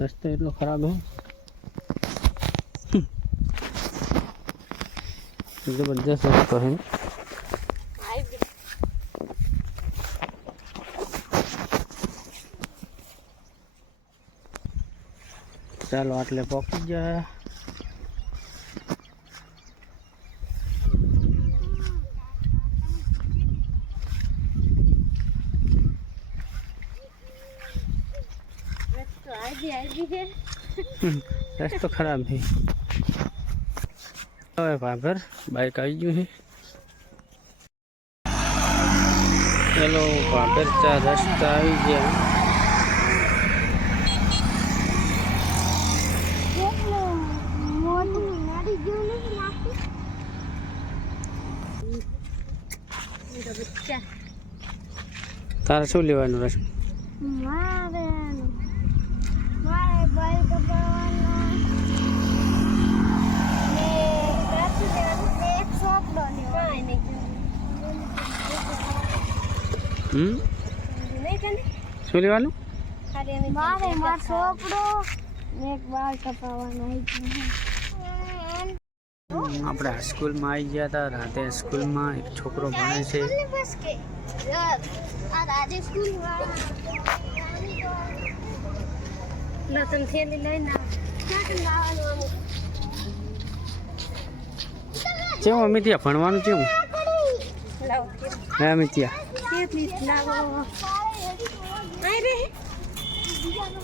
रस्ता इतना खराब है, जबरदस्त रस्तो है। चलो आटले पहुंची जाए। रस्तो खराब है। भागर बाइक आई गई है। चलो भागर चा रस्ता आई गया। तारा शू लेवानुं रहे? शू लेवानुं? આપણે સ્કૂલમાં આવી ગયા હતા રાતે। સ્કૂલમાં એક છોકરો ભણે છે। કેવું અમિત્યા ભણવાનું કેવું? હે અમિત્યા